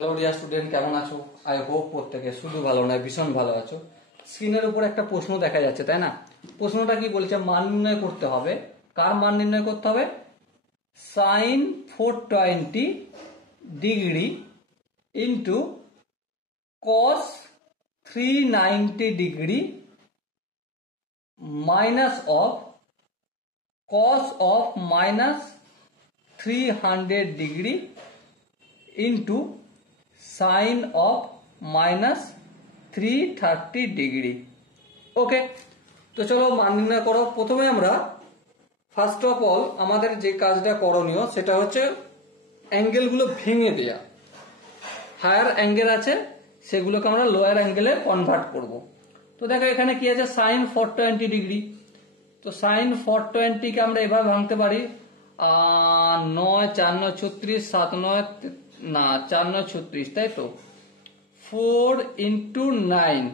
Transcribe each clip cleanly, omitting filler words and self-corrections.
Hello dear student, কেমন আছো? I hope প্রত্যেকে শুধু ভালো নয় ভীষণ ভালো আছো। স্ক্রিনের উপর একটা প্রশ্ন দেখা যাচ্ছে, তাই না? প্রশ্নটা কি বলছে? মান নির্ণয় করতে হবে। কার মান নির্ণয় করতে হবে? Sine 420 degree into cos 390 degree minus of cos of minus 300 degree into sine of minus 330 degree. Okay, তো চলো মান নির্ণয় করো। প্রথমে আমরা ফার্স্ট অফ অল আমাদের যে কাজটা করণীয় সেটা হচ্ছে অ্যাঙ্গেলগুলো ভেঙে দেয়া। হায়ার অ্যাঙ্গেল আছে সেগুলোকে আমরা লোয়ার অ্যাঙ্গেলে কনভার্ট করব। তো দেখো এখানে কি আছে, সাইন 420 ডিগ্রি। তো সাইন 420কে আমরা এভাবে ভাঙতে পারি, 9 4 9 36, 7 9 না 4 9 36, তাই তো 4 ইন্টু 9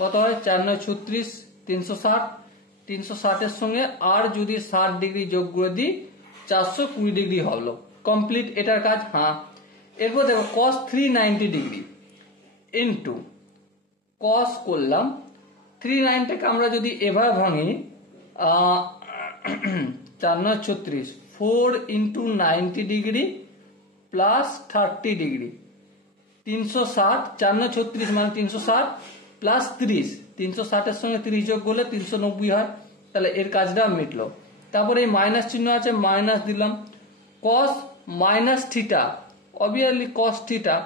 কত হয়? 4 9 36, 360। 360 এর সঙ্গে আর যদি 60 ডিগ্রি যোগ করে দিই 420 ডিগ্রি হলো। কমপ্লিট এটার কাজ। হ্যাঁ, এরপর দেখো cos 390 ডিগ্রি ইন্টু cos করলাম 390কে আমরা যদি এভাবে ভাঙি, 4 9 36, 4 ইন্টু 90 ডিগ্রি প্লাস 30 ডিগ্রি, 360। 4 9 36 মানে 360 প্লাস 30, 360 এর সঙ্গে 30 যোগ করলে 390 হয়। তাহলে এর কাজটা মিটলো। তারপরে এই মাইনাস চিহ্ন আছে, মাইনাস দিলাম। cos minus theta, obviously cos theta.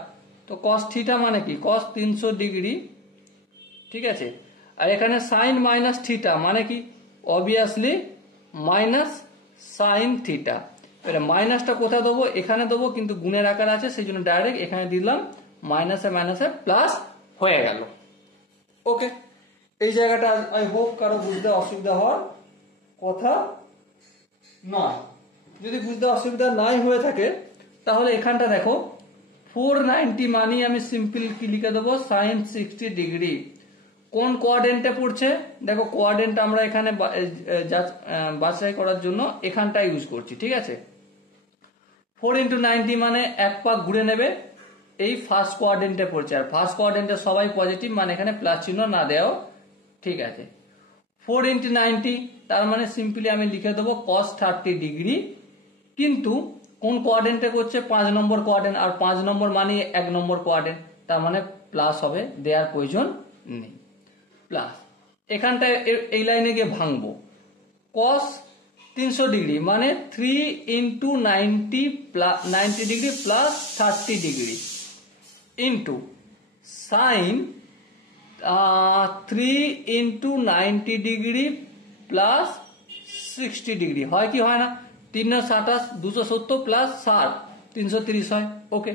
তো cos থিটা মানে কি? cos 300 ডিগ্রি, ঠিক আছে। আর এখানে সাইন মাইনাস থিটা মানে কি? Obviously minus sine theta. এটা মাইনাসটা কোথায় দেবো? এখানে দেবো, কিন্তু গুণের আকার আছে সেই জন্য ডাইরেক্ট এখানে দিলাম। মাইনাসে মাইনাসে প্লাস হয়ে গেল। ওকে, এই জায়গাটা আই হোপ কারো বুঝতে অসুবিধা হওয়ার কথা নয়। যদি বুঝতে অসুবিধা নাই হয়ে থাকে তাহলে এখানটা দেখো 490 মানি আমি সিম্পল কি লিখে দেবো? Sine 60 degree. কোন কোয়াড্রেন্টে পড়ছে? দেখো কোয়াড্রেন্ট আমরা এখানে বাছাই করার জন্য এখানটা ইউজ করছি, ঠিক আছে। 4 ইন্টু 90 মানে এক পাক ঘুরে নেবে, এই ফার্স্ট কোয়াড্রেন্টে পড়ছে। আর ফার্স্ট কোয়াড্রেন্টে সবাই পজিটিভ, মানে এখানে প্লাস চিহ্ন না দেও, ঠিক আছে। 4 ইন্টু 90 তার মানে সিম্পলি আমি লিখে দেবো cos 30 ডিগ্রি। কিন্তু কোন কোয়াড্রেন্টে করছে? 5 নম্বর কোয়াড্রেন্ট। আর 5 নম্বর মানে 1 নম্বর কোয়াড্রেন্ট, তার মানে প্লাস হবে, দেওয়ার প্রয়োজন নেই। প্লাস এখানটায় এই লাইনে গিয়ে ভাঙবো। cos 300 ডিগ্রি মানে 3 into 90 degree plus 30 degree into sign 3 into 90 degree plus 60 degree. হয় কি হয় না? 3 27, 270 প্লাস 60, 330 হয়। ওকে,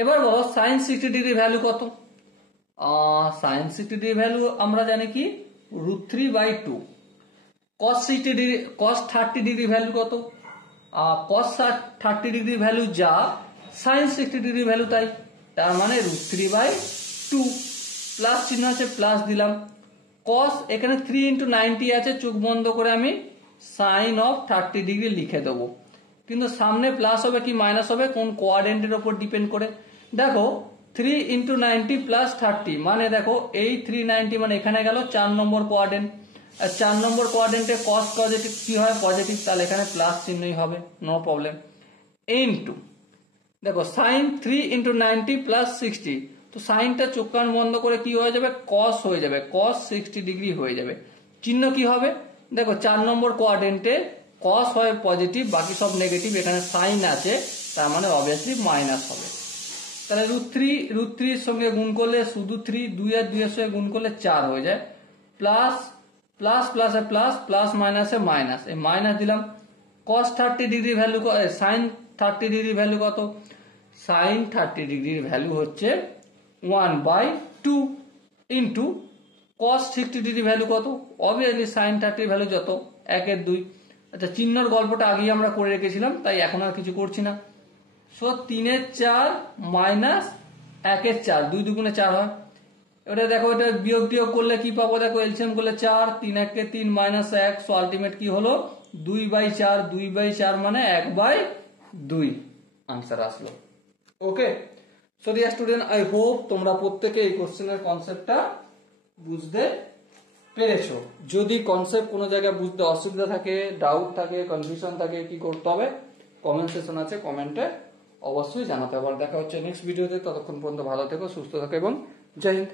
এবার বলো সাইন 60 ডিগ্রি ভ্যালু কত? সাইন 60 ডিগ্রি ভ্যালু আমরা জানি কি? √3/2। cos 30 ডিগ্রি ভ্যালু কত? cos 30 ডিগ্রি ভ্যালু যা, সাইন 60 ডিগ্রি ভ্যালু তাই, তার মানে √3/2। প্লাস চিহ্ন আছে, প্লাস দিলাম। cos এখানে 3 ইন্টু 90 আছে, চোখ বন্ধ করে আমি সাইন অফ 30 ডিগ্রি লিখে দেবো। কিন্তু সামনে প্লাস হবে কি মাইনাস হবে? কোন কোয়াড্রেন্টের উপর ডিপেন্ড করে। দেখো 3 ইন্টু 90 প্লাস 30 মানে দেখো এই 390 মানে এখানে গেল 4 নম্বর কোয়াড্রেন্ট। আর 4 নম্বর কোয়াড্রেন্টে cos পজিটিভ কি হয়? পজিটিভ, তাহলে এখানে প্লাস চিহ্নই হবে, নো প্রবলেম। ইন্টু দেখো সাইন 3 ইন্টু 90 প্লাস 60, তো সাইনটা চোখ কান বন্ধ করে কি হয়ে যাবে? cos হয়ে যাবে, cos 60 ডিগ্রি হয়ে যাবে। চিহ্ন কি হবে? দেখো 4 নম্বর কোয়াড্রেন্টে cos হয় পজিটিভ, বাকি সব নেগেটিভ, এখানে সাইন আছে তার মানে অবভিয়াসলি মাইনাস হবে। তাহলে √3 এর সঙ্গে গুণ করলে শুধু 3, 2 আর 2 এর সঙ্গে গুণ করলে 4 হয়ে যায়। প্লাস প্লাস প্লাসে প্লাস, প্লাস মাইনাসে মাইনাস, এই মাইনাস দিলাম। cos 30 degree value, sine 30 degree value কত? সাইন 30 ডিগ্রির ভ্যালু হচ্ছে 1/2 ইন্টু cos 60 ডিগ্রি ভ্যালু কত? অবভিয়াসলি সাইন 30 ভ্যালু যত 1/2। আচ্ছা, চিহ্নর গল্পটা আগেই আমরা করে রেখেছিলাম, তাই এখন আর কিছু করছি না। সো 3/4 মাইনাস 1/4, 2 দুগুণে 4 হয়। এটা দেখো, এটা বিয়োগ করলে কি পাবো? দেখো এলসিএম করলে 4, 3 1 3 মাইনাস 1, সো আলটিমেট কি হলো? 2/4, 2/4 মানে 1/2 আনসার আসলো। Okay, so dear student, I hope তোমরা প্রত্যেকে এই কোশ্চেনের কনসেপ্টটা বুঝতে পেরেছো। যদি কনসেপ্ট কোনো জায়গায় বুঝতে অসুবিধা থাকে, ডাউট থাকে, কনফিউশন থাকে, কি করতে হবে, কমেন্ট সেকশন আছে, কমেন্টে অবশ্যই জানাতে হবে। দেখা হচ্ছে নেক্সট ভিডিওতে। ততক্ষণ পর্যন্ত ভালো থেকো, সুস্থ থাকো এবং জয় হিন্দ।